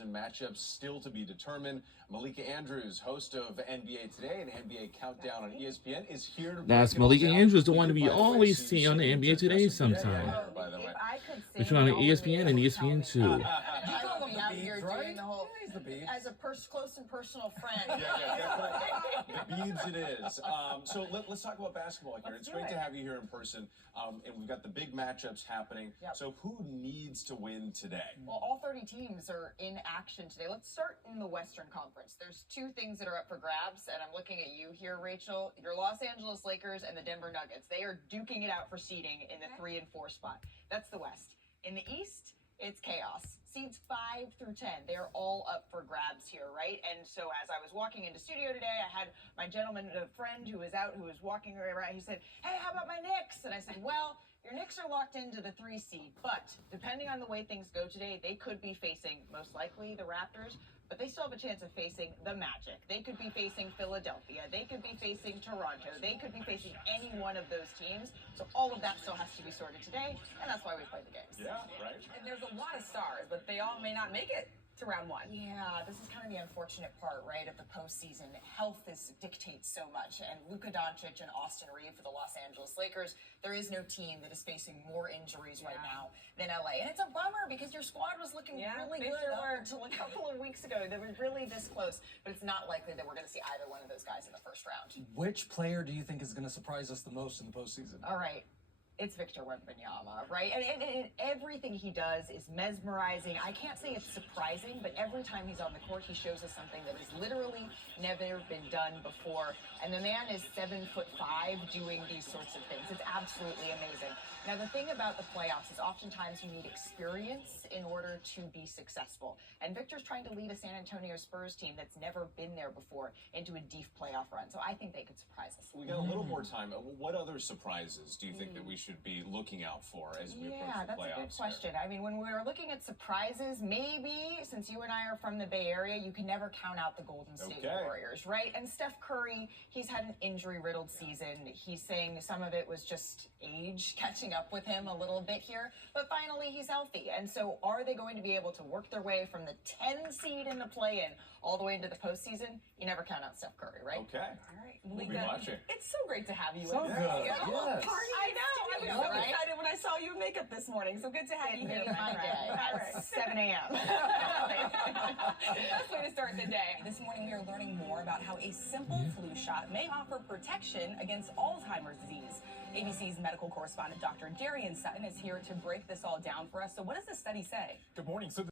And matchups still to be determined. Malika Andrews, host of NBA Today and NBA Countdown on ESPN, is here to That's Malika Andrews, the one to be always seen on the NBA Today sometime. By the way, Which one on ESPN and ESPN2. You call him the Beads, right? He's the Beads. As a close and personal friend. The Beads it is. So let's talk about basketball here. It's great to have you here in person. And we've got the big matchups happening. Yep. So who needs to win today? Well, all 30 teams are in action today. Let's start in the Western Conference. There's two things that are up for grabs, and I'm looking at you here, Rachel. Your Los Angeles Lakers and the Denver Nuggets. They are duking it out for seeding in the 3 and 4 spot. That's the West. In the East, it's chaos. Seeds 5 through 10, they're all up for grabs here, right? And so as I was walking into studio today, I had my gentleman, a friend who was out, who was walking around. He said, "Hey, how about my Knicks?" And I said, "Well, your Knicks are locked into the 3 seed, but depending on the way things go today, they could be facing, most likely, the Raptors, but they still have a chance of facing the Magic. They could be facing Philadelphia. They could be facing Toronto. They could be facing any one of those teams. So all of that still has to be sorted today, and that's why we play the games." Yeah, right. And there's a lot of stars, but they all may not make it to round 1. Yeah, this is kind of the unfortunate part, right, of the postseason. Health dictates so much, and Luka Doncic and Austin Reeves for the Los Angeles Lakers, there is no team that is facing more injuries right now than LA. And it's a bummer because your squad was looking really good up until a couple of weeks ago. They were really this close, but it's not likely that we're going to see either one of those guys in the first round. Which player do you think is going to surprise us the most in the postseason? All right. It's Victor Wembanyama, right? And everything he does is mesmerizing. I can't say it's surprising, but every time he's on the court, he shows us something that has literally never been done before. And the man is 7'5" doing these sorts of things. It's absolutely amazing. Now, the thing about the playoffs is oftentimes you need experience in order to be successful. And Victor's trying to lead a San Antonio Spurs team that's never been there before into a deep playoff run. So I think they could surprise us. We got a little more time. What other surprises do you think that we should be looking out for as we approach the playoffs? Yeah, that's a good question. I mean, when we're looking at surprises, maybe since you and I are from the Bay Area, you can never count out the Golden State Warriors, right? And Steph Curry, he's had an injury-riddled season. He's saying some of it was just age catching up with him a little bit here, but finally he's healthy. And so are they going to be able to work their way from the 10 seed in the play-in all the way into the postseason? You never count out Steph Curry, right? Okay. All right, We'll be watching. It's so great to have you. So with us. good. Yes. Yes. I know. I was so right? excited when I saw you in makeup this morning. So good to have you here. Made my day All at right. 7 a.m. Best way to start the day. This morning we are learning more about how a simple flu shot may offer protection against Alzheimer's disease. ABC's medical correspondent Dr. Darian Sutton is here to break this all down for us. So what does the study say? Good morning. So